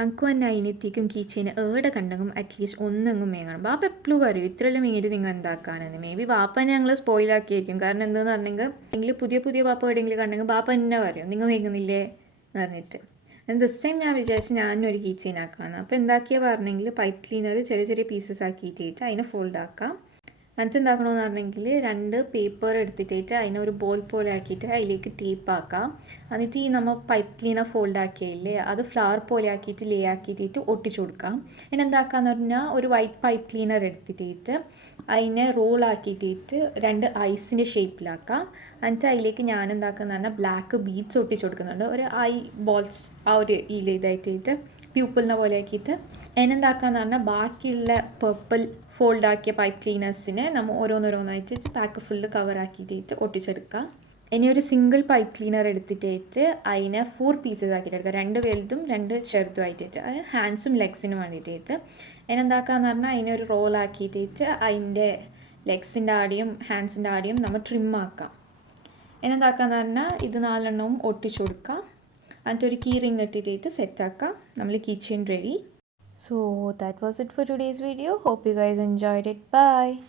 അനക്കും തന്നെ അതിനെത്തിക്കും കീച്ചേന് ഏടെ കണ്ടെങ്കിൽ അറ്റ്ലീസ്റ്റ് ഒന്നെങ്കിലും മേങ്ങണം. ബാപ്പ എപ്പോഴും പറയും ഇത്രയെല്ലാം മേങ്ങിയിട്ട് നിങ്ങൾ എന്താക്കാനെന്ന്. മേ ബി ബാപ്പനെ ഞങ്ങൾ സ്പോയിലാക്കിയായിരിക്കും. കാരണം എന്താണെന്ന് പറഞ്ഞെങ്കിൽ എങ്കിൽ പുതിയ പുതിയ ബാപ്പ എവിടെയെങ്കിലും കണ്ടെങ്കിൽ ബാപ്പ തന്നെ പറയും നിങ്ങൾ മേങ്ങുന്നില്ലേ എന്ന് പറഞ്ഞിട്ട്. ദിസ് ടൈം ഞാൻ വിചാരിച്ചു ഞാനൊരു കീ ചെയിൻ ആക്കാമെന്ന്. അപ്പോൾ എന്താക്കിയാൽ പറഞ്ഞെങ്കിൽ പൈപ്പ് ക്ലീനർ ചെറിയ ചെറിയ പീസസ് ആക്കിയിട്ട് അതിനെ ഫോൾഡ് ആക്കാം. എന്നിട്ട് എന്താക്കണമെന്ന് പറഞ്ഞെങ്കിൽ 2 പേപ്പർ എടുത്തിട്ട് അതിനൊരു ബോൾ പോലെ ആക്കിയിട്ട് അതിലേക്ക് ടേപ്പ് ആക്കാം. എന്നിട്ട് ഈ നമ്മൾ പൈപ്പ് ക്ലീനർ ഫോൾഡ് ആക്കിയില്ലേ അത് ഫ്ലവർ പോലെ ആക്കിയിട്ട് ലേ ആക്കിയിട്ട് ഒട്ടിച്ചു കൊടുക്കാം. പിന്നെ എന്താക്കാന്ന് പറഞ്ഞാൽ ഒരു വൈറ്റ് പൈപ്പ് ക്ലീനർ എടുത്തിട്ട് അതിനെ റോൾ ആക്കിയിട്ട് 2 ഐസിൻ്റെ ഷേപ്പിലാക്കാം. എന്നിട്ട് അതിലേക്ക് ഞാൻ എന്താക്കുന്നത് പറഞ്ഞാൽ ബ്ലാക്ക് ബീഡ്സ് ഒട്ടിച്ചു കൊടുക്കുന്നുണ്ട്. ഒരു ഐ ബോൾസ് ആ ഒരു ഇതായിട്ട് പ്യൂപ്പിളിനെ പോലെ ആക്കിയിട്ട് അതിനെന്താക്കാന്ന് പറഞ്ഞാൽ ബാക്കിയുള്ള പർപ്പിൾ ഫോൾഡ് ആക്കിയ പൈപ്പ് ക്ലീനേഴ്സിനെ നമ്മൾ ഓരോന്നോരോന്നായിട്ട് പാക്ക് ഫുള്ള് കവർ ആക്കിയിട്ട് ഒട്ടിച്ചെടുക്കുക. ഇനി ഒരു സിംഗിൾ പൈപ്പ് ക്ലീനർ എടുത്തിട്ട് അതിനെ 4 പീസസ് ആക്കിയിട്ട് എടുക്കുക. 2 വലുതും 2 ചെറുതും ആയിട്ടിട്ട് അത് ഹാൻഡ്സും ലെഗ്സിനും വേണ്ടിയിട്ട്. അതിനെന്താക്കാന്ന് പറഞ്ഞാൽ അതിനെ ഒരു റോൾ ആക്കിയിട്ട് അതിൻ്റെ ലെഗ്സിൻ്റെ ആടെയും ഹാൻഡ്സിൻ്റെ ആടെയും നമ്മൾ ട്രിം ആക്കാം. അതിനെന്താക്കാന്ന് പറഞ്ഞാൽ ഇത് 4 എണ്ണവും ഒട്ടിച്ചു കൊടുക്കാം. എന്നിട്ട് ഒരു കീ റിങ് ഇട്ടിട്ട് സെറ്റാക്കാം. നമ്മൾ kitchen ready. So that was it for today's video. Hope you guys enjoyed it. Bye.